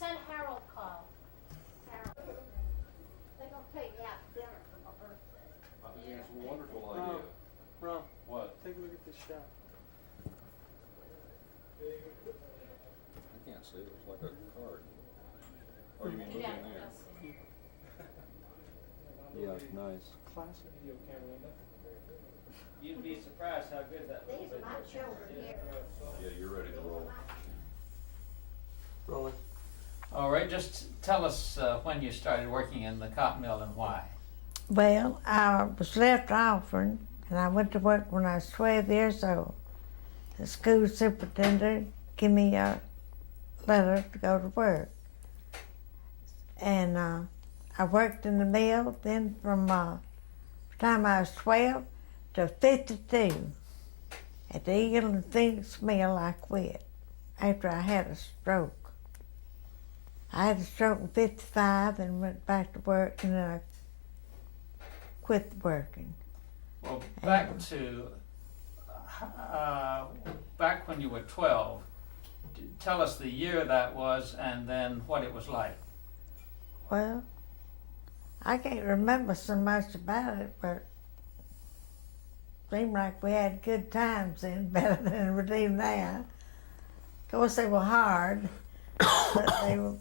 son Harold called. Harold. They're gonna take me out to dinner for my birthday. I think it's a wonderful Ron, idea. Ron, What? take a look at this shot. I can't see, it looks like a card. Oh, you mean looking Yeah, there? I'll see. Yeah, it's nice. Classic. You'd be surprised how good that little These are bit my looks. children here. Yeah, you're ready to roll. Rolling. All right, just tell us when you started working in the cotton mill and why. Well, I was left orphan, and I went to work when I was 12 years old. The school superintendent gave me a letter to go to work. And I worked in the mill then from the time I was 12 to 52. At the Eagle and Phoenix Mill, I quit after I had a stroke. I had a stroke in 55 and went back to work, and then I quit working. Well, back to back when you were 12. Tell us the year that was, and then what it was like. Well, I can't remember so much about it, but it seemed like we had good times then, better than we do now. Of course, they were hard, but they were,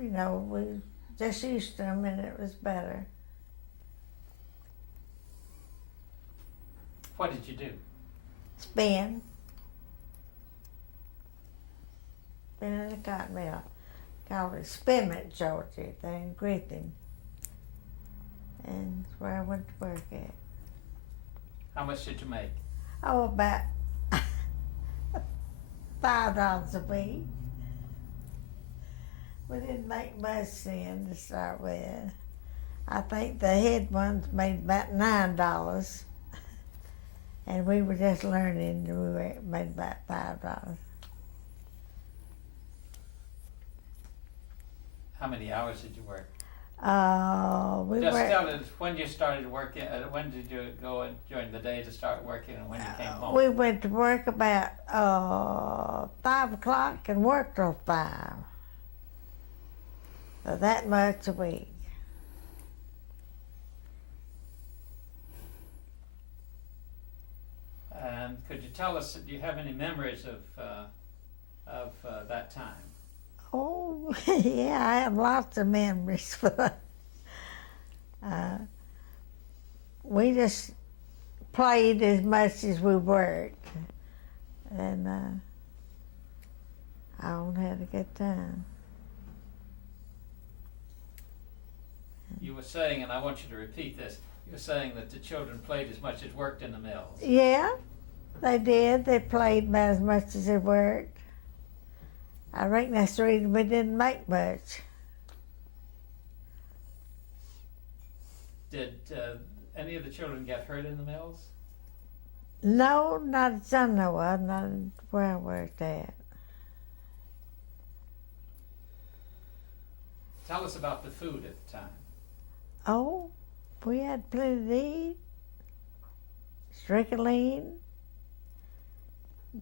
you know, we just used to them, and it was better. What did you do? Spin in the cotton mill. Called it Spinment, Georgia, there in Griffin. And that's where I went to work at. How much did you make? Oh, about $5 a week. We didn't make much then to start with. I think the head ones made about $9. And we were just learning, we made about $5. How many hours did you work? We Just worked. tell us when you started working. When did you go during the day to start working, and when you came home? We went to work about 5 o'clock and worked till 5. So that much a week. And could you tell us? Do you have any memories of that time? Oh, yeah, I have lots of memories. We just played as much as we worked. And I all had a good time. You were saying, and I want you to repeat this. You were saying that the children played as much as worked in the mills. Yeah, they did. They played about as much as they worked. I reckon that's the reason we didn't make much. Did any of the children get hurt in the mills? No, not as I know of, not where I worked at. Tell us about the food at the time. Oh, we had plenty to eat. Strickling,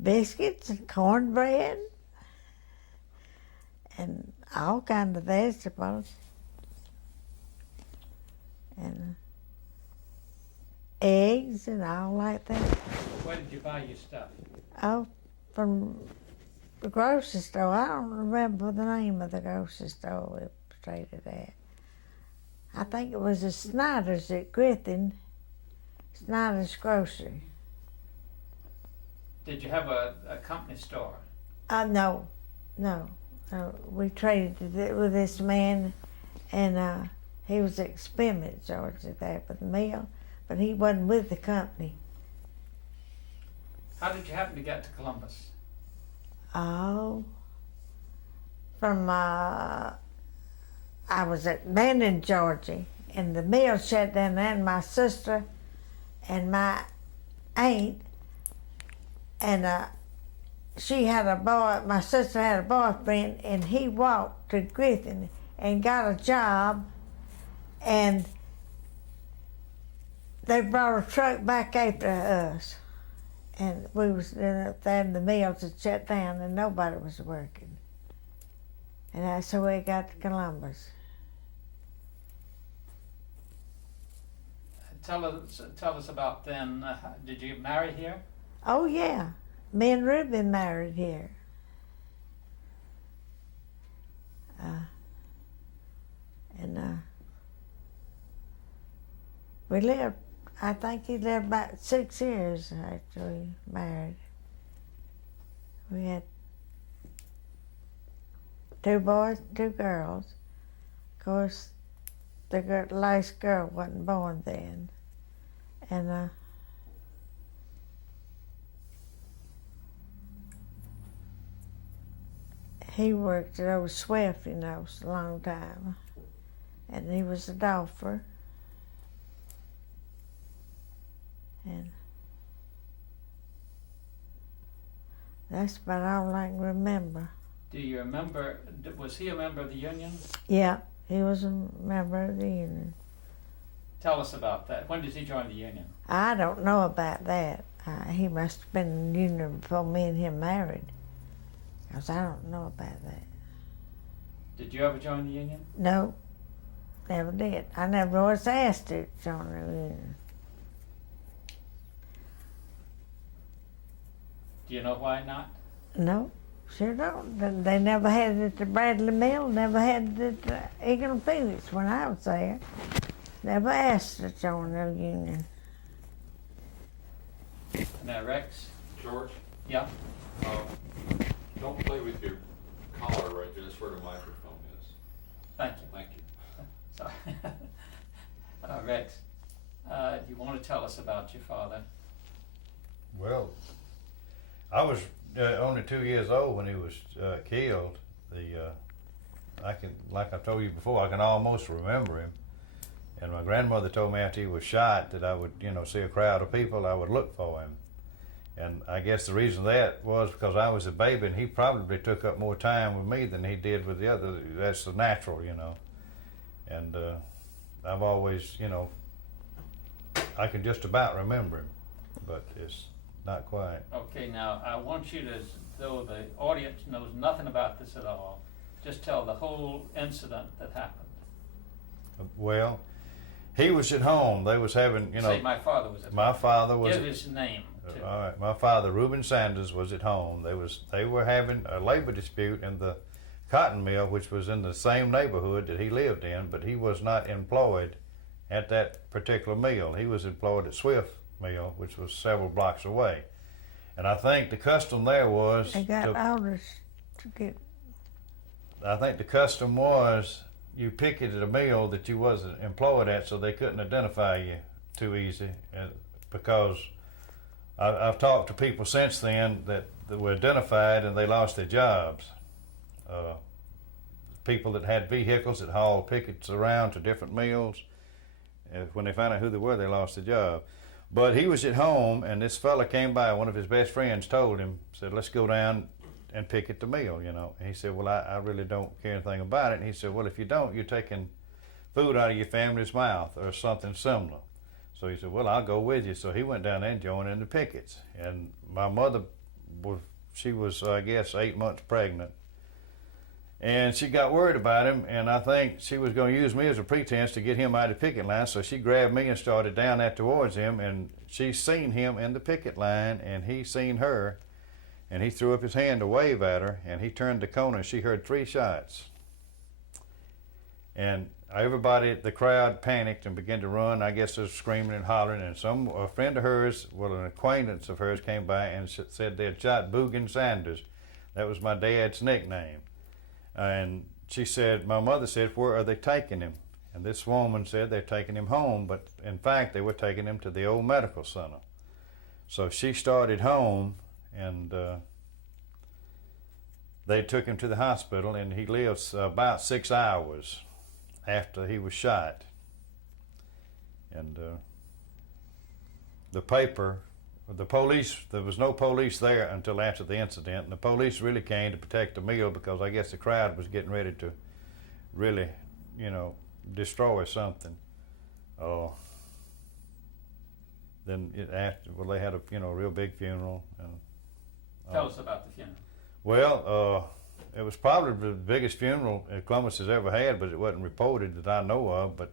biscuits and cornbread, and all kinds of vegetables. And eggs and all like that. Where did you buy your stuff? Oh, from the grocery store. I don't remember the name of the grocery store we traded at. I think it was a Snyder's at Griffin, Snyder's Grocery. Did you have a company store? No. We traded it with this man, and he was at Spinment, Georgia, there for the mill, but he wasn't with the company. How did you happen to get to Columbus? Oh, from I was at Landon, Georgia, and the mill shut down there, and my sister and my aunt, and she had a boy, my sister had a boyfriend, and he walked to Griffin and got a job, and they brought a truck back after us. And we was up there in the mills had shut down and nobody was working. And that's the way I got to Columbus. Tell us about then. Did you get married here? Oh yeah, me and Ruby married here. We lived, I think he lived about 6 years actually married. We had 2 boys, 2 girls. Of course, the last girl wasn't born then. And he worked at Old Swift, you know, for a long time. And he was a golfer. And that's about all I can remember. Do you remember, was he a member of the Union? Yeah, he was a member of the Union. Tell us about that. When did he join the Union? I don't know about that. He must have been in the Union before me and him married, because I don't know about that. Did you ever join the Union? No, never did. I never was asked to join the Union. Do you know why not? No, sure don't. They never had it at the Bradley Mill, never had it at Eagle and Felix when I was there. Never asked to join the Union. Now, Rex? George, Yeah? don't play with your collar right there, that's where the microphone is. Thank you. Thank you. Sorry. Rex, do you want to tell us about your father? Well, I was only 2 years old when he was killed. Like I told you before, I can almost remember him. And my grandmother told me after he was shot that I would, see a crowd of people, I would look for him. And I guess the reason that was because I was a baby, and he probably took up more time with me than he did with the other. That's the natural, And I've always, I can just about remember him, but it's not quite. Okay, now I want you to, though the audience knows nothing about this at all, just tell the whole incident that happened. Well, he was at home. They was having, Say my father was at my home. father was. Give his name, too. All right, my father, Reuben Sanders, was at home. They were having a labor dispute in the cotton mill, which was in the same neighborhood that he lived in, but he was not employed at that particular mill. He was employed at Swift Mill, which was several blocks away. And I think the custom there was. They got orders to get. I think the custom was you picketed a mill that you wasn't employed at, so they couldn't identify you too easy. Because I've talked to people since then that were identified and they lost their jobs. People that had vehicles that hauled pickets around to different mills, when they found out who they were, they lost their job. But he was at home, and this fella came by. One of his best friends told him, said, "Let's go down and picket the mill," And he said, "Well, I really don't care anything about it." And he said, "Well, if you don't, you're taking food out of your family's mouth or something similar." So he said, "Well, I'll go with you." So he went down there and joined in the pickets. And my mother, she was, I guess, 8 months pregnant. And she got worried about him, and I think she was going to use me as a pretense to get him out of the picket line. So she grabbed me and started down there towards him, and she seen him in the picket line, and he seen her, and he threw up his hand to wave at her, and he turned the corner, and she heard 3 shots. And everybody, the crowd panicked and began to run. I guess they were screaming and hollering, and a friend of hers, well, an acquaintance of hers came by and said they had shot Boogan Sanders. That was my dad's nickname. And she said, my mother said, "Where are they taking him?" And this woman said they're taking him home, but in fact they were taking him to the old medical center. So she started home, and they took him to the hospital, and he lived about 6 hours after he was shot. And the police, there was no police there until after the incident, and the police really came to protect the mill because I guess the crowd was getting ready to really, destroy something. Then they had a real big funeral. And, Tell us about the funeral. Well, it was probably the biggest funeral Columbus has ever had, but it wasn't reported that I know of. But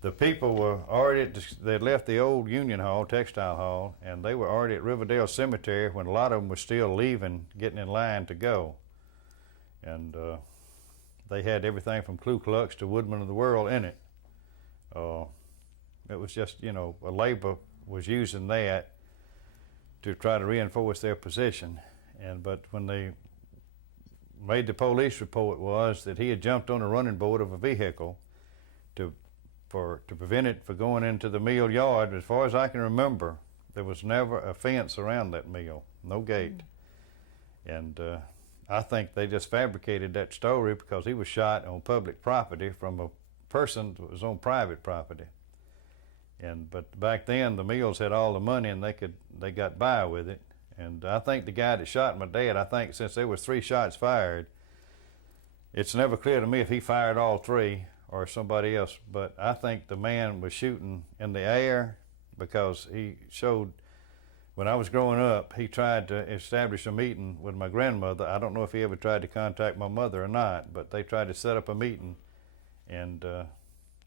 the people were already they had left the old Union Hall, Textile Hall, and they were already at Riverdale Cemetery when a lot of them were still leaving, getting in line to go. And they had everything from Ku Klux to Woodmen of the World in it. It was just, you know, labor was using that to try to reinforce their position. But when they made the police report was that he had jumped on a running board of a vehicle to prevent it from going into the mill yard. As far as I can remember, there was never a fence around that mill, no gate. And I think they just fabricated that story because he was shot on public property from a person that was on private property. But back then the mills had all the money and they got by with it. And I think the guy that shot my dad, I think since there was 3 shots fired, it's never clear to me if he fired all 3 or somebody else. But I think the man was shooting in the air because he showed, when I was growing up, he tried to establish a meeting with my grandmother. I don't know if he ever tried to contact my mother or not, but they tried to set up a meeting, and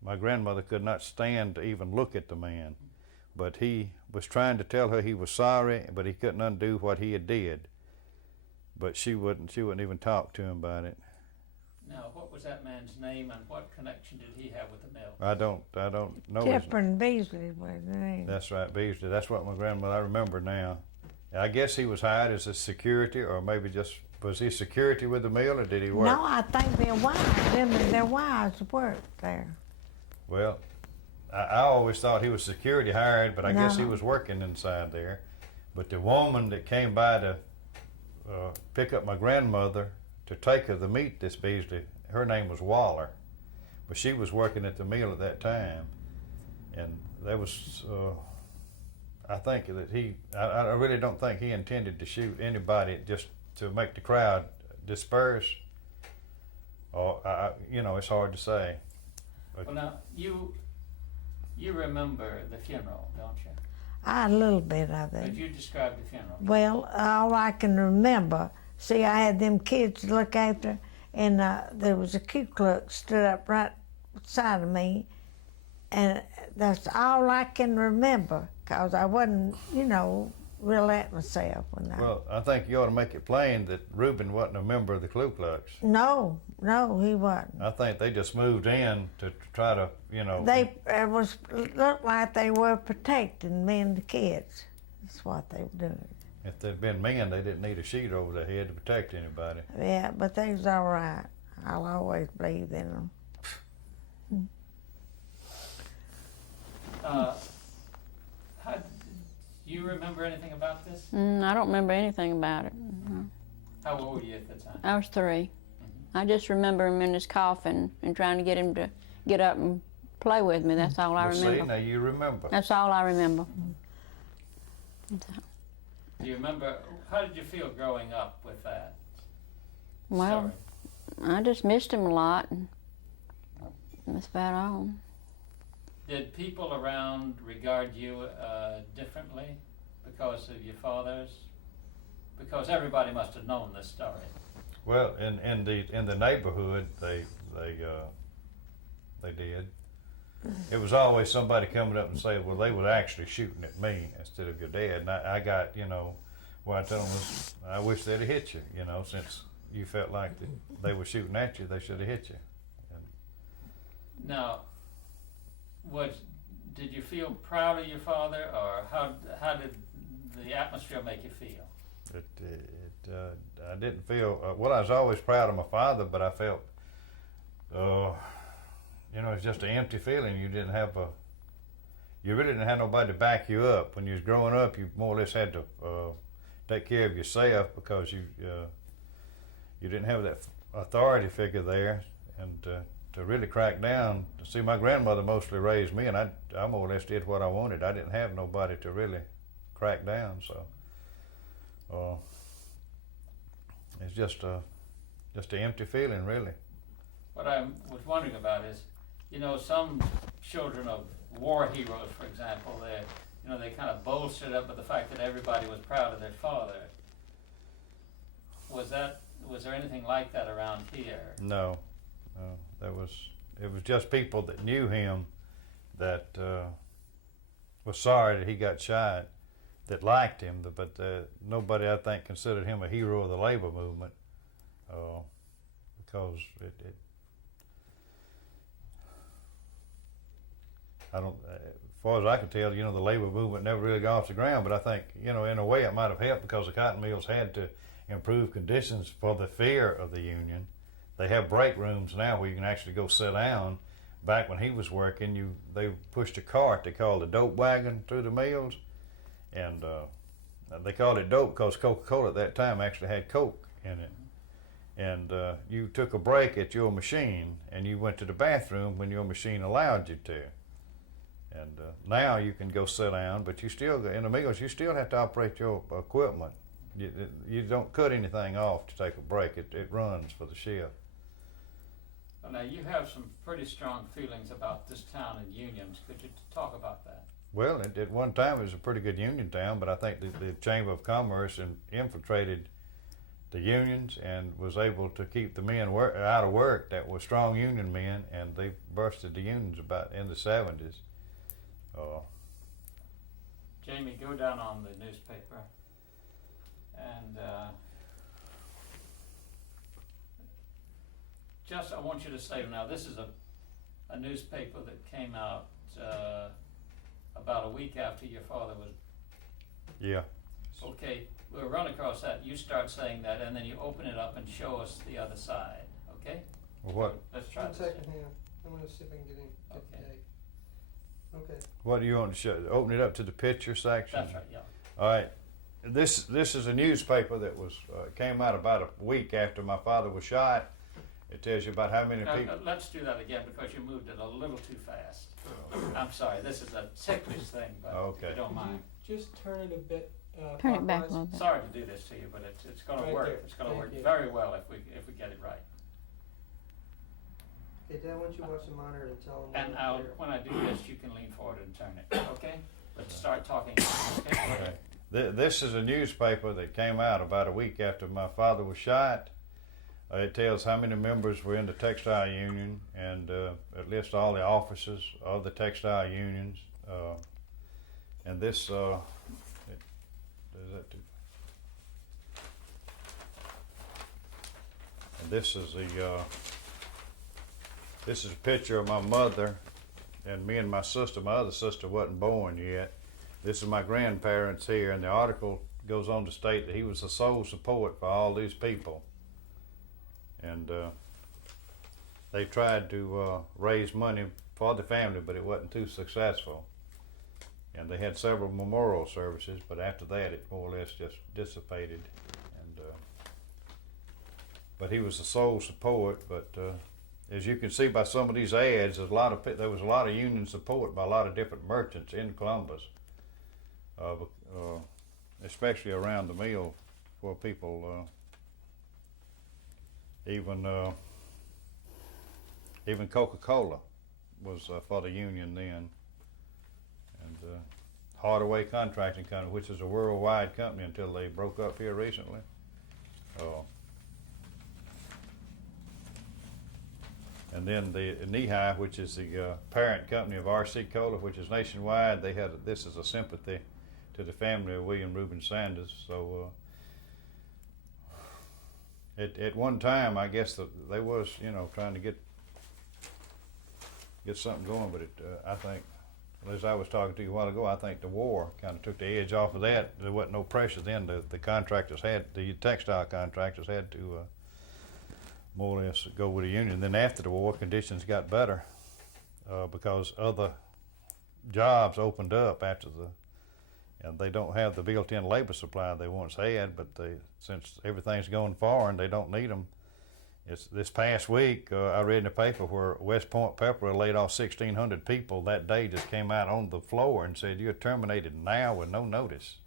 my grandmother could not stand to even look at the man. But he was trying to tell her he was sorry, but he couldn't undo what he had did. But she wouldn't even talk to him about it. Now, what was that man's name and what connection did he have with the mill? I don't know his Tipper Beasley was his name. That's right, Beasley. That's what my grandmother, I remember now. I guess he was hired as a security, or maybe just, was he security with the mill, or did he work? No, I think their wives worked there. Well, I always thought he was security hired, but I guess he No. was working inside there. But the woman that came by to pick up my grandmother to take her to meet this Beasley, her name was Waller, but she was working at the mill at that time. And there was, I think that I really don't think he intended to shoot anybody just to make the crowd disperse. Or, you know, it's hard to say. Well, now, you remember the funeral, don't you? A little bit of Could it. you describe the funeral? Well, all I can remember, see, I had them kids to look after, and there was a Ku Klux stood up right beside of me, and that's all I can remember, because I wasn't, you know, real at myself when I... Well, I think you ought to make it plain that Reuben wasn't a member of the Ku Klux. No, he wasn't. I think they just moved in to try to, you know. They looked like they were protecting me and the kids. That's what they were doing. If they'd been men, they didn't need a sheet over their head to protect anybody. Yeah, but they was all right. I'll always believe in them. How, do you remember anything about this? I don't remember anything about it. How old were you at the time? I was 3. I just remember him in his coffin and trying to get him to get up and play with me. That's all I Well, remember. see, now you remember. That's all I remember. Do you remember, how did you feel growing up with that Well, story? I just missed him a lot, and that's about all. Did people around regard you differently because of your father's? Because everybody must have known this story. Well, in the neighborhood, they did. It was always somebody coming up and saying, well, they were actually shooting at me instead of your dad. And I got, you know, what I told them was, I wish they'd have hit you, you know, since you felt like that they were shooting at you, they should have hit you. Now, did you feel proud of your father, or how did the atmosphere make you feel? I didn't feel, well, I was always proud of my father, but I felt, you know, it's just an empty feeling. You really didn't have nobody to back you up. When you was growing up, you more or less had to take care of yourself because you didn't have that authority figure there, and to really crack down. To see, my grandmother mostly raised me, and I more or less did what I wanted. I didn't have nobody to really crack down, so it's just an empty feeling, really. What I was wondering about is, you know, some children of war heroes, for example, they kind of bolstered up with the fact that everybody was proud of their father. Was was there anything like that around here? No, it was just people that knew him that was sorry that he got shot, that liked him, but nobody, I think, considered him a hero of the labor movement, because it I don't, as far as I can tell, the labor movement never really got off the ground, but I think, in a way it might have helped because the cotton mills had to improve conditions for the fear of the union. They have break rooms now where you can actually go sit down. Back when he was working, they pushed a cart they called a dope wagon through the mills, and they called it dope because Coca-Cola at that time actually had Coke in it. And you took a break at your machine and you went to the bathroom when your machine allowed you to. And now you can go sit down, but you still, in the mills, you still have to operate your equipment. You don't cut anything off to take a break. It runs for the shift. Well, now, you have some pretty strong feelings about this town and unions. Could you talk about that? Well, at one time it was a pretty good union town, but I think the Chamber of Commerce infiltrated the unions and was able to keep the men out of work that were strong union men, and they bursted the unions about in the 70s. Jamie, go down on the newspaper and I want you to say now, this is a newspaper that came out about a week after your father was. Yeah. Okay, we'll run across that. You start saying that, and then you open it up and show us the other side. Okay? Well, what? Let's try One this. second, hang on. I'm gonna see if I can get in. Okay. Okay. What do you want to show? Open it up to the picture section. That's right. Yeah. All right. This is a newspaper that was came out about a week after my father was shot. It tells you about how many Now, people. let's do that again because you moved it a little too fast. I'm sorry. This is a ticklish thing, but Okay. if you don't mind. Just turn it a bit. Turn it back a clockwise. little bit. Sorry to do this to you, but it's going to Right work. there. It's going to Thank work you. very well if we get it right. Okay, Dad, why don't you watch the monitor and tell them. And when I do this, you can lean forward and turn it. Okay? But start talking. Okay? Okay. This is a newspaper that came out about a week after my father was shot. It tells how many members were in the textile union, and it lists all the officers of the textile unions. And this, does that do? And this is a picture of my mother and me and my sister. My other sister wasn't born yet. This is my grandparents here, and the article goes on to state that he was the sole support for all these people. And they tried to raise money for the family, but it wasn't too successful. And they had several memorial services, but after that it more or less just dissipated. And but he was the sole support. But as you can see by some of these ads, there was a lot of union support by a lot of different merchants in Columbus, especially around the mill, where people even Coca-Cola was for the union then, and Hardaway Contracting Company, which is a worldwide company until they broke up here recently. And then the Nehi, which is the parent company of R.C. Cola, which is nationwide, this is a sympathy to the family of William Reuben Sanders. So at one time, I guess they was trying to get something going, but I think, as I was talking to you a while ago, I think the war kind of took the edge off of that. There wasn't no pressure then. The textile contractors had to more or less go with the union. Then after the war, conditions got better because other jobs opened up and they don't have the built-in labor supply they once had, but since everything's going foreign, they don't need them. This past week, I read in the paper where West Point Pepper laid off 1,600 people that day, just came out on the floor and said, "You're terminated now with no notice."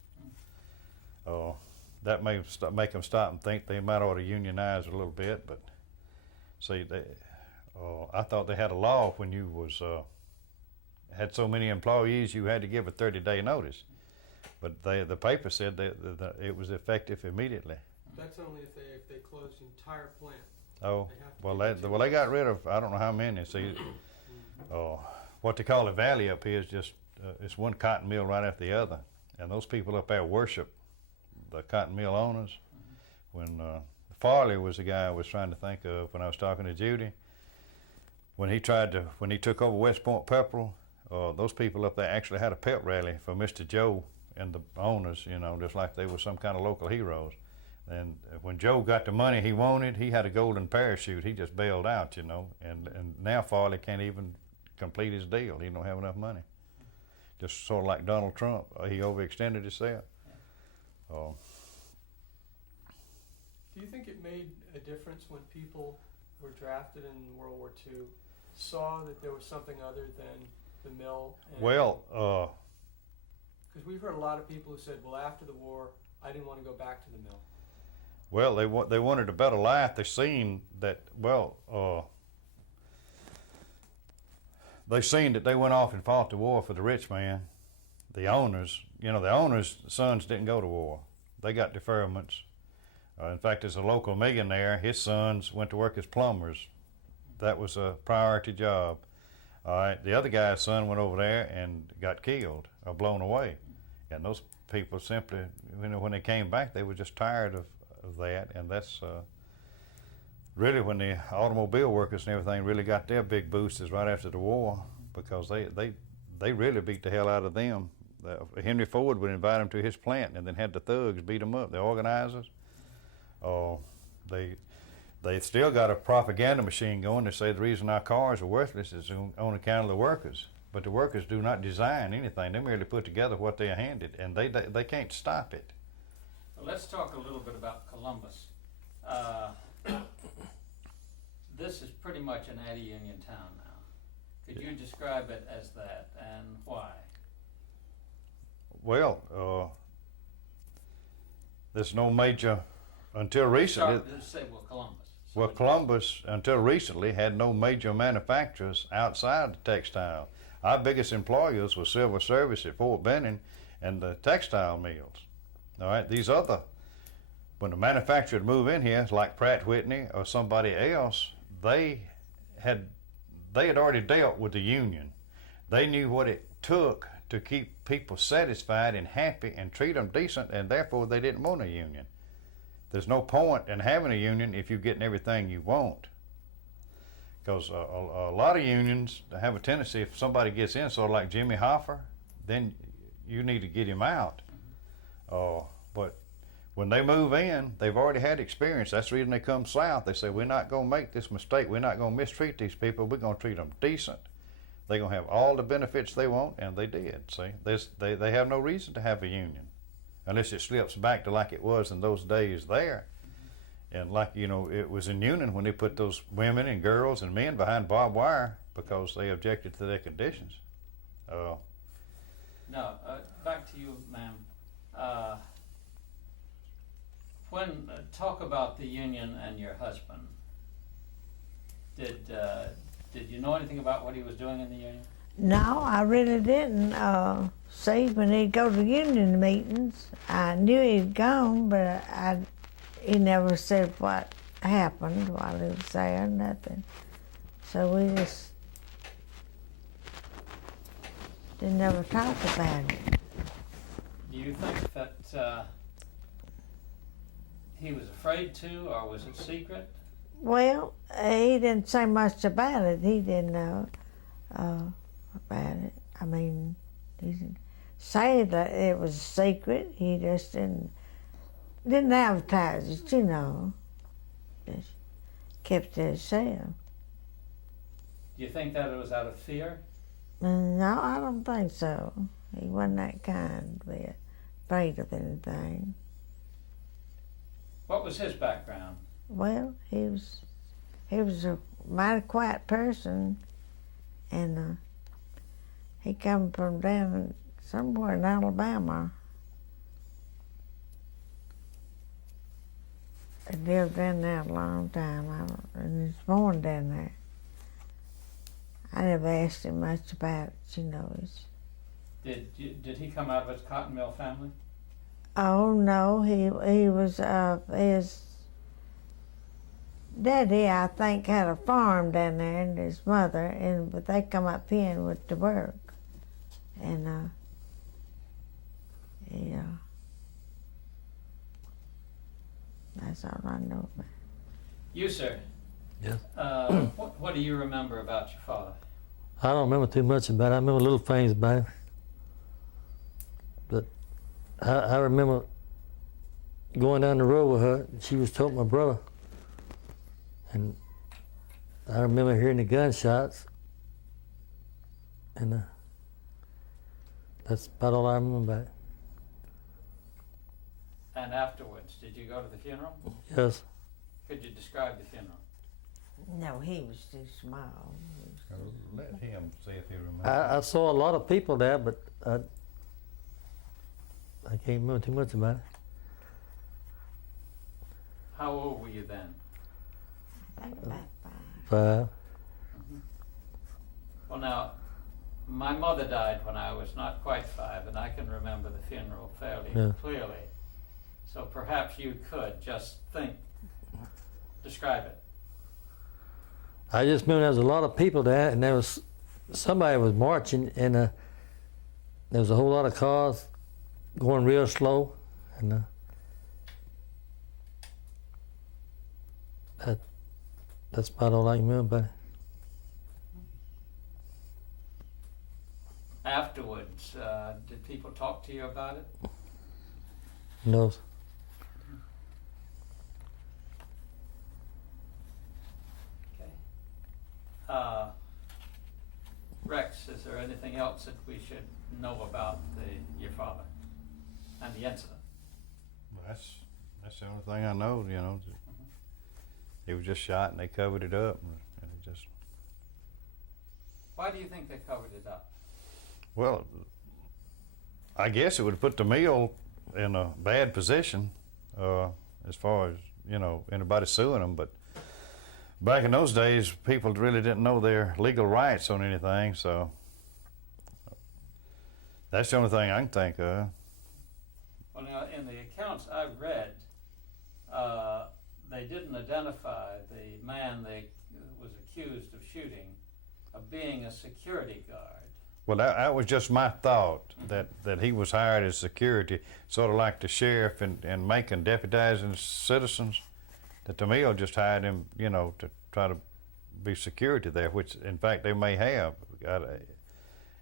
That may make them stop and think they might ought to unionize a little bit, but see, I thought they had a law when you had so many employees you had to give a 30-day notice. But the paper said that it was effective immediately. That's only if they close the entire plant. Oh, They have to well, give it they 2 got weeks. rid of, I don't know how many. See, what they call the valley up here is just, it's one cotton mill right after the other. And those people up there worship the cotton mill owners. When Farley was the guy I was trying to think of when I was talking to Judy. When he took over West Point Pepperell, those people up there actually had a pep rally for Mr. Joe and the owners, you know, just like they were some kind of local heroes. And when Joe got the money he wanted, he had a golden parachute. He just bailed out, you know. And now Farley can't even complete his deal. He don't have enough money. Just sort of like Donald Trump. He overextended himself. Do you think it made a difference when people were drafted in World War II, saw that there was something other than the mill? Well, because we've heard a lot of people who said, well, after the war, I didn't want to go back to the mill. well, they wanted a better life. They seen that, they seen that they went off and fought the war for the rich man. The owners, you know, the owners' sons didn't go to war. They got deferments. In fact, there's a local millionaire. His sons went to work as plumbers. That was a priority job. All right. The other guy's son went over there and got killed or blown away. And those people simply, you know, when they came back, they were just tired of that. And that's really when the automobile workers and everything really got their big boost is right after the war, because they really beat the hell out of them. Henry Ford would invite them to his plant and then had the thugs beat them up, the organizers. They still got a propaganda machine going. They say the reason our cars are worthless is on account of the workers. But the workers do not design anything. They merely put together what they are handed, and they can't stop it. Well, let's talk a little bit about Columbus. This is pretty much an anti-union town now. Could you describe it as that, and why? Well, there's no major, until recently. Let's say, Columbus. Well, Columbus, until recently, had no major manufacturers outside the textile. Our biggest employers were Civil Service at Fort Benning and the textile mills. All right, these other, when the manufacturer would move in here, like Pratt Whitney or somebody else, they had already dealt with the union. They knew what it took to keep people satisfied and happy and treat them decent, and therefore they didn't want a union. There's no point in having a union if you're getting everything you want. Because a lot of unions have a tendency, if somebody gets in, sort of like Jimmy Hoffa, then you need to get him out. But when they move in, they've already had experience. That's the reason they come south. They say, we're not going to make this mistake. We're not going to mistreat these people. We're going to treat them decent. They're going to have all the benefits they want, and they did. See, they have no reason to have a union unless it slips back to like it was in those days there. And like, you know, it was in Union when they put those women and girls and men behind barbed wire because they objected to their conditions. Now, back to you, ma'am. Talk about the union and your husband. Did you know anything about what he was doing in the union? No, I really didn't. See, when he'd go to union meetings, I knew he'd gone, but he never said what happened while he was there, nothing. So we just didn't never talk about it. Do you think that he was afraid to, or was it secret? Well, he didn't say much about it. He didn't know about it. I mean, he didn't say that it was a secret. He just didn't advertise it, you know. Just kept it to himself. Do you think that it was out of fear? No, I don't think so. He wasn't that kind to be afraid of anything. What was his background? Well, he was a mighty quiet person, and he come from down somewhere in Alabama. He lived down there a long time, and he was born down there. I never asked him much about it, you know. Did he come out of a cotton mill family? Oh no, he was his daddy, I think, had a farm down there, and his mother, but they come up here and went to work, and yeah, that's all I know about. You, sir? Yes. What do you remember about your father? I don't remember too much about it. I remember little things about it. But I remember going down the road with her. And she was talking to my brother. And I remember hearing the gunshots. And that's about all I remember about it. And afterwards, did you go to the funeral? Yes. Could you describe the funeral? No, he was too small. Let him see if he remembers. I saw a lot of people there, but I can't remember too much about it. How old were you then? I think about 5. 5. Well, now, my mother died when I was not quite 5, and I can remember the funeral fairly clearly. So perhaps you could just describe it. I just remember there was a lot of people there, and there was somebody was marching, and there was a whole lot of cars going real slow, and that's about all I can remember about it. Afterwards, did people talk to you about it? No. Rex, is there anything else that we should know about your father and the incident? Well, that's the only thing I know, you know. He was just shot and they covered it up. And it just, Why do you think they covered it up? well, I guess it would put the mill in a bad position as far as, you know, anybody suing them. But back in those days, people really didn't know their legal rights on anything, so that's the only thing I can think of. Well, now, in the accounts I've read, they didn't identify the man they was accused of shooting of being a security guard. Well, that was just my thought, that he was hired as security, sort of like the sheriff in Macon deputizing citizens, that the mill just hired him, you know, to try to be security there, which in fact they may have.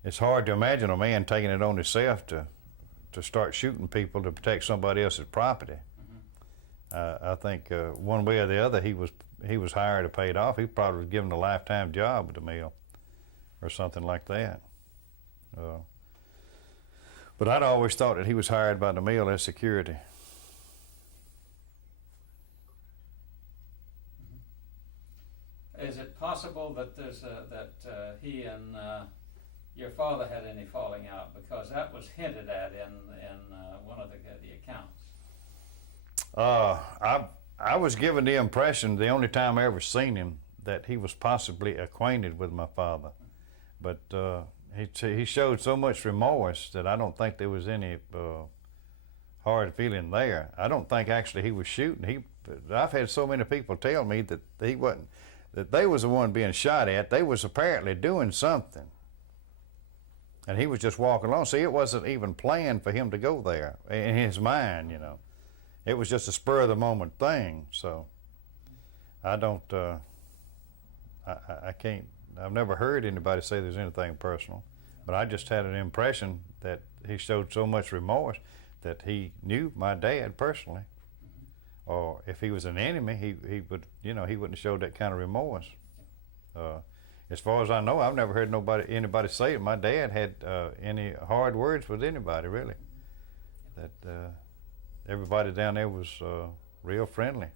It's hard to imagine a man taking it on himself to start shooting people to protect somebody else's property. I think one way or the other he was hired or paid off. He probably was given a lifetime job with the mill or something like that. But I'd always thought that he was hired by the mill as security. Is it possible that he and your father had any falling out? Because that was hinted at in one of the accounts. I was given the impression, the only time I ever seen him, that he was possibly acquainted with my father. But he showed so much remorse that I don't think there was any hard feeling there. I don't think actually he was shooting. I've had so many people tell me that he wasn't, that they was the one being shot at. They was apparently doing something. And he was just walking along. See, it wasn't even planned for him to go there in his mind, you know. It was just a spur of the moment thing. So I don't, I can't, I've never heard anybody say there's anything personal, but I just had an impression that he showed so much remorse that he knew my dad personally. Or if he was an enemy, he would, you know, he wouldn't have showed that kind of remorse. As far as I know, I've never heard anybody say that my dad had any hard words with anybody, really. That everybody down there was real friendly.